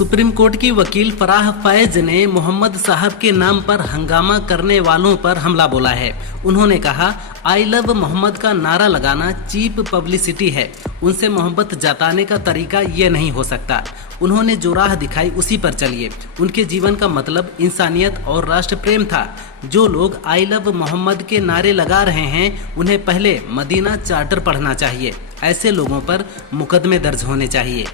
Supreme court की वकील फराह फैज ने मोहम्मद साहब के नाम पर हंगामा करने वालों पर हमला बोला है। उन्होंने कहा, आई लव मोहम्मद का नारा लगाना चीप पब्लिसिटी है। उनसे मोहब्बत जताने का तरीका ये नहीं हो सकता। उन्होंने जो राह दिखाई उसी पर चलिए। उनके जीवन का मतलब इंसानियत और राष्ट्र प्रेम था। जो लोग आई लव मोहम्मद के नारे लगा रहे हैं उन्हें पहले मदीना चार्टर पढ़ना चाहिए। ऐसे लोगों पर मुकदमे दर्ज होने चाहिए।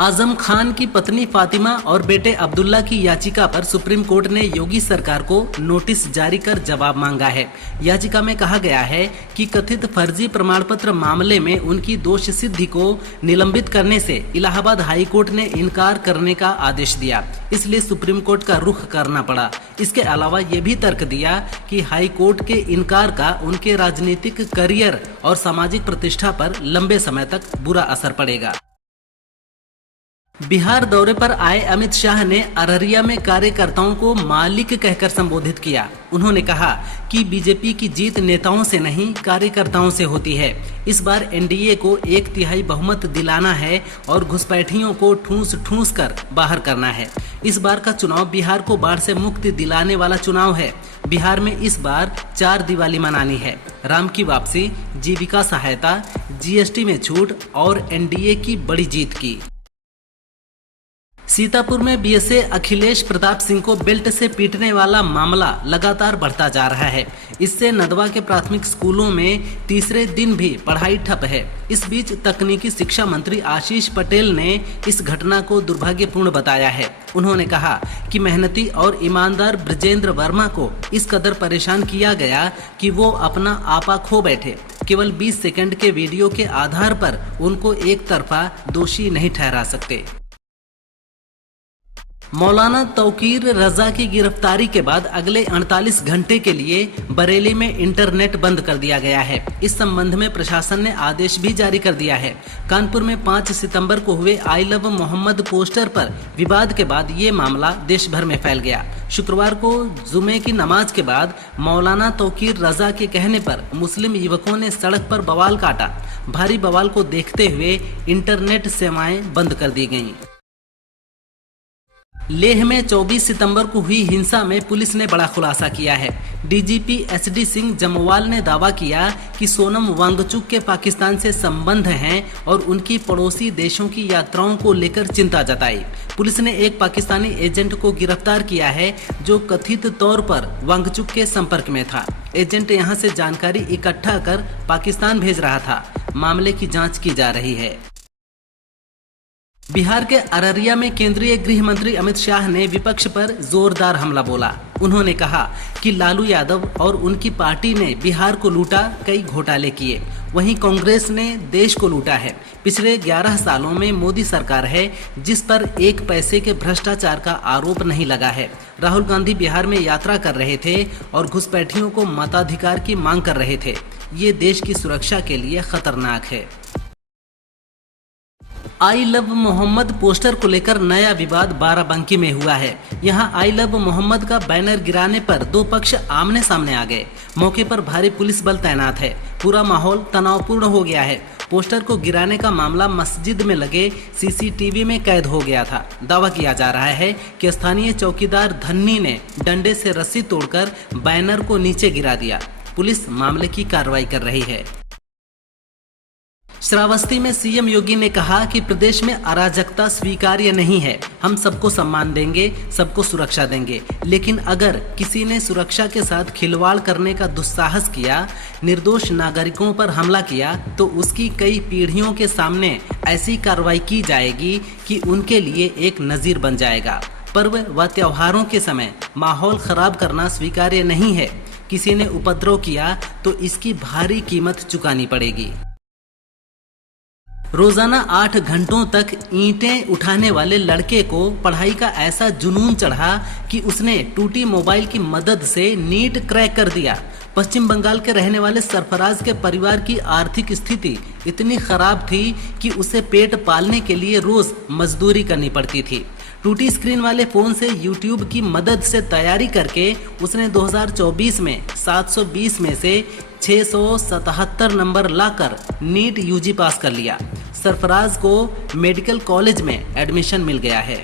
आजम खान की पत्नी फातिमा और बेटे अब्दुल्ला की याचिका पर सुप्रीम कोर्ट ने योगी सरकार को नोटिस जारी कर जवाब मांगा है। याचिका में कहा गया है कि कथित फर्जी प्रमाण पत्र मामले में उनकी दोष सिद्धि को निलंबित करने से इलाहाबाद हाई कोर्ट ने इनकार करने का आदेश दिया, इसलिए सुप्रीम कोर्ट का रुख करना पड़ा। इसके अलावा ये भी तर्क दिया कि हाई कोर्ट के इनकार का उनके राजनीतिक करियर और सामाजिक प्रतिष्ठा पर लंबे समय तक बुरा असर पड़ेगा। बिहार दौरे पर आए अमित शाह ने अररिया में कार्यकर्ताओं को मालिक कहकर संबोधित किया। उन्होंने कहा कि बीजेपी की जीत नेताओं से नहीं कार्यकर्ताओं से होती है। इस बार एनडीए को 1/3 बहुमत दिलाना है और घुसपैठियों को ठूस ठूस कर बाहर करना है। इस बार का चुनाव बिहार को बाढ़ से मुक्ति दिलाने वाला चुनाव है। बिहार में इस बार 4 दिवाली मनानी है। राम की वापसी, जीविका सहायता, जीएसटी में छूट और एनडीए की बड़ी जीत की। सीतापुर में बीएसए अखिलेश प्रताप सिंह को बेल्ट से पीटने वाला मामला लगातार बढ़ता जा रहा है। इससे नदवा के प्राथमिक स्कूलों में तीसरे दिन भी पढ़ाई ठप है। इस बीच तकनीकी शिक्षा मंत्री आशीष पटेल ने इस घटना को दुर्भाग्यपूर्ण बताया है। उन्होंने कहा कि मेहनती और ईमानदार ब्रजेंद्र वर्मा को इस कदर परेशान किया गया कि वो अपना आपा खो बैठे। केवल 20 सेकंड के वीडियो के आधार पर उनको एक तरफा दोषी नहीं ठहरा सकते। मौलाना तौकीर रजा की गिरफ्तारी के बाद अगले 48 घंटे के लिए बरेली में इंटरनेट बंद कर दिया गया है। इस संबंध में प्रशासन ने आदेश भी जारी कर दिया है। कानपुर में 5 सितंबर को हुए आई लव मोहम्मद पोस्टर पर विवाद के बाद ये मामला देश भर में फैल गया। शुक्रवार को जुमे की नमाज के बाद मौलाना तौकीर रजा के कहने पर मुस्लिम युवकों ने सड़क पर बवाल काटा। भारी बवाल को देखते हुए इंटरनेट सेवाएं बंद कर दी गईं। लेह में 24 सितंबर को हुई हिंसा में पुलिस ने बड़ा खुलासा किया है। डीजीपी एसडी सिंह जमवाल ने दावा किया कि सोनम वांगचुक के पाकिस्तान से संबंध हैं और उनकी पड़ोसी देशों की यात्राओं को लेकर चिंता जताई। पुलिस ने एक पाकिस्तानी एजेंट को गिरफ्तार किया है जो कथित तौर पर वांगचुक के संपर्क में था। एजेंट यहां से जानकारी इकट्ठा कर पाकिस्तान भेज रहा था। मामले की जाँच की जा रही है। बिहार के अररिया में केंद्रीय गृह मंत्री अमित शाह ने विपक्ष पर जोरदार हमला बोला। उन्होंने कहा कि लालू यादव और उनकी पार्टी ने बिहार को लूटा, कई घोटाले किए। वहीं कांग्रेस ने देश को लूटा है। पिछले 11 सालों में मोदी सरकार है जिस पर एक पैसे के भ्रष्टाचार का आरोप नहीं लगा है। राहुल गांधी बिहार में यात्रा कर रहे थे और घुसपैठियों को मताधिकार की मांग कर रहे थे। ये देश की सुरक्षा के लिए खतरनाक है। आई लव मोहम्मद पोस्टर को लेकर नया विवाद बाराबंकी में हुआ है। यहां आई लव मोहम्मद का बैनर गिराने पर दो पक्ष आमने सामने आ गए। मौके पर भारी पुलिस बल तैनात है। पूरा माहौल तनावपूर्ण हो गया है। पोस्टर को गिराने का मामला मस्जिद में लगे सीसीटीवी में कैद हो गया था। दावा किया जा रहा है कि स्थानीय चौकीदार धन्नी ने डंडे से रस्सी तोड़कर बैनर को नीचे गिरा दिया। पुलिस मामले की कार्रवाई कर रही है। श्रावस्ती में सीएम योगी ने कहा कि प्रदेश में अराजकता स्वीकार्य नहीं है। हम सबको सम्मान देंगे, सबको सुरक्षा देंगे, लेकिन अगर किसी ने सुरक्षा के साथ खिलवाड़ करने का दुस्साहस किया, निर्दोष नागरिकों पर हमला किया, तो उसकी कई पीढ़ियों के सामने ऐसी कार्रवाई की जाएगी कि उनके लिए एक नजीर बन जाएगा। पर्व व त्योहारों के समय माहौल खराब करना स्वीकार्य नहीं है। किसी ने उपद्रव किया तो इसकी भारी कीमत चुकानी पड़ेगी। रोजाना 8 घंटों तक ईंटें उठाने वाले लड़के को पढ़ाई का ऐसा जुनून चढ़ा कि उसने टूटी मोबाइल की मदद से नीट क्रैक कर दिया। पश्चिम बंगाल के रहने वाले सरफराज के परिवार की आर्थिक स्थिति इतनी खराब थी कि उसे पेट पालने के लिए रोज मजदूरी करनी पड़ती थी। टूटी स्क्रीन वाले फोन से यूट्यूब की मदद से तैयारी करके उसने 2024 में 720 में से 677 नंबर लाकर नीट यूजी पास कर लिया। सरफराज को मेडिकल कॉलेज में एडमिशन मिल गया है।